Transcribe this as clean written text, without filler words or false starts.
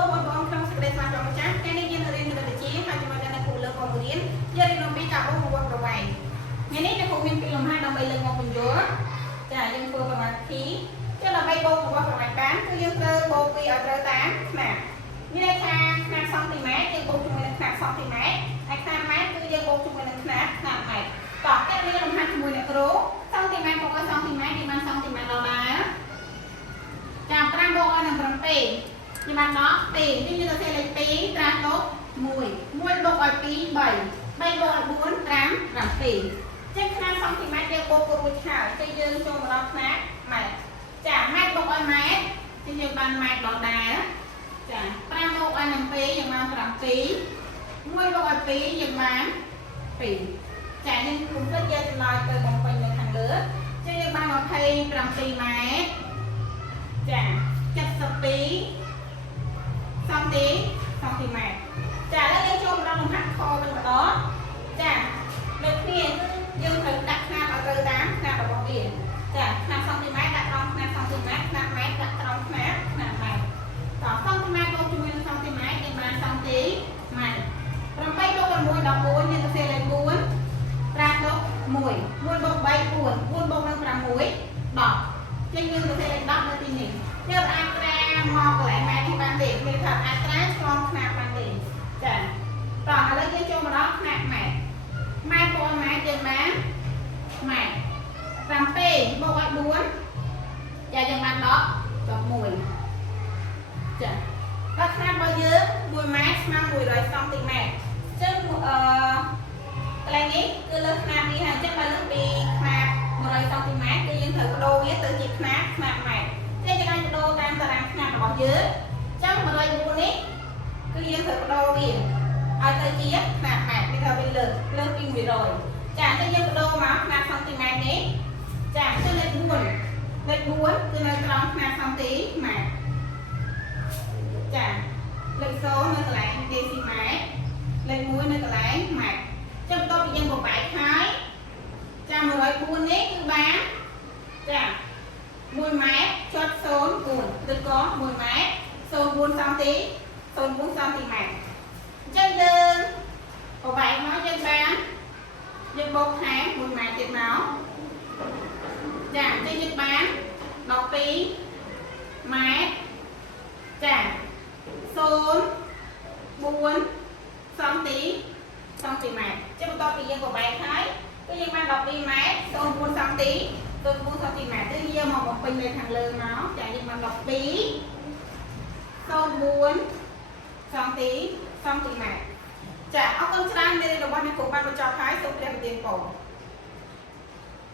ួរបងប្អូនក្នុងសេចក្តីស្វាគមន៍ម្ចាស់ថ្ងៃនេះយើងរៀនពីវិទ្យាហើយជាមួយនឹងគ្រូលើកបង្រៀនយើងរៀនអំពីការបោះរបស់ប្រវែងថ្ងៃនេះគ្រូមានពីលំហាត់ដើម្បីលើកមកបញ្យល់ចាយើងធ្វើប្រមាណទីចុះដើម្បីបូករបស់ប្រវែងបានគឺយើងត្រូវបូកវាឲ្យត្រូវតាមຂະຫນາດមានន័យថាຂະຫນາດសង់ទីម៉ែត្រយើងបូកជាមួយនឹងຂະຫນាត់សង់ទីម៉ែត្រហើយຂະຫນາดម៉ែត្រគឺយើងបូកជាមួយនឹងຂະຫນាត់ម៉ែត្រតោះតែយើងលំហាត់ជាមួយអ្នកគ្រូសង់ទីម៉ែត្របូកឲ្យសង់ទីម៉ែត្រយើងបានសង់ទីម៉ែត្រដល់ដែរចាំ5បូកឲ្យនឹង7យើងបានដល់2នេះយើងទៅលេខ2ត្រាស់លុប1 1បូកឲ្យ2 3 3បូកឲ្យ4 5 7ចឹងຂະຫນາດសង់ទីម៉ែត្រយើងបូករួចហើយតែយើងចូលមកដល់ຂະຫນາດម៉ែត្រចាម៉ែត្របូកឲ្យម៉ែត្រthìយើងបានម៉ែត្រដល់ដែរចា5បូកឲ្យនឹង2យើងបាន7 1បូកឲ្យ2យើងបាន2ចាយើងគុំគិតយកចម្លើយទៅបំពេញនៅខាងលើចឹងយើងបាន27ម៉ែត្រចា72សង់ទីម៉ែត្រចាឥឡូវយើងចូលមកដល់លំហាត់ខវិញម្ដងចាដូចគ្នាយើងត្រូវដាក់ຂະຫນាត់ឲ្យត្រូវតាមຂະຫນាត់របស់វាចាຂະຫນាត់សង់ទីម៉ែត្រដាក់ក្រោមຂະຫນាត់សង់ទីម៉ែត្រຂະຫນាត់ម៉ែត្រដាក់ក្រោមຂະຫນាត់ម៉ែត្រតោះសង់ទីម៉ែត្របូកជាមួយនឹងសង់ទីម៉ែត្រយើងបានសង់ទីម៉ែត្រ8បូក6 14យើងទៅសេលេខ4ត្រាស់លុប1 1បូក3 4 4បូកនឹង6 10ចឹងយើងទៅសេលេខ10នៅទីនេះយើងអាចត្រាមកកន្លែងម៉ែត្រនេះបានទេមានថាអាចត្រាឆ្លងຂະຫນាត់បានទេចាតោះឥឡូវយើងចូលមកដល់ຂະຫນាត់ម៉ែត្រម៉ែត្របូកម៉ែត្រយើងបានម៉ែត្រ7បូកឲ្យ4ចាយើងបាន10ចុះ1ចាដល់ຂະຫນាត់របស់យើង1ម៉ែត្រស្មើ100សង់ទីម៉ែត្រអញ្ចឹងកន្លែងនេះគឺលើຂະຫນាត់នេះហើយអញ្ចឹងបើលើពីຂະຫນាត់100សង់ទីម៉ែត្រគឺយើងត្រូវបដូរវាទៅជាຂະຫນាត់ម៉ែត្រតែយើងអាចបដូរតាមតារាងຂະຫນាត់របស់យើងអញ្ចឹង104នេះគឺយើងត្រូវបដូរវាឲ្យទៅជាຂະຫນាត់ម៉ែត្រនេះថាវាលើពី100ចាអញ្ចឹងយើងបដូរមកຂະຫນាត់សង់ទីម៉ែត្រនេះចាអញ្ចឹងលេខ4គឺនៅក្រោមຂະຫນាត់សង់ទីម៉ែត្រចាលេខ0នៅកន្លែងដេស៊ីម៉ែត្រលេខ1នៅកន្លែងម៉ែត្រចឹងបន្ទាប់ពីយើងបំបែកហើយចា104នេះគឺបានចា1ម៉ែត្រចុច04ឬក៏1ម៉ែត្រ04សង់ទី04សង់ទីម៉ែត្រអញ្ចឹងយើងបំបែកមកយើងបានយើងបូកថែម1ម៉ែត្រទៀតមកចាអញ្ចឹងយើងបាន12ម៉ែត្រចា04សង់ទីម៉ែត្រចឹងបន្ទាប់ពីយើងបំបែកហើយគឺយើងបាន12ម៉ែត្រ04សង់ទី04សង់ទីម៉ែត្រគឺយើងមកបំពេញនៅខាងលើមកចាយើងបាន12 04សង់ទីម៉ែត្រចាអរគុណច្រើនដែលរបស់អ្នកគ្រូបានបញ្ចប់ហើយសូមព្រះប្រទានពរ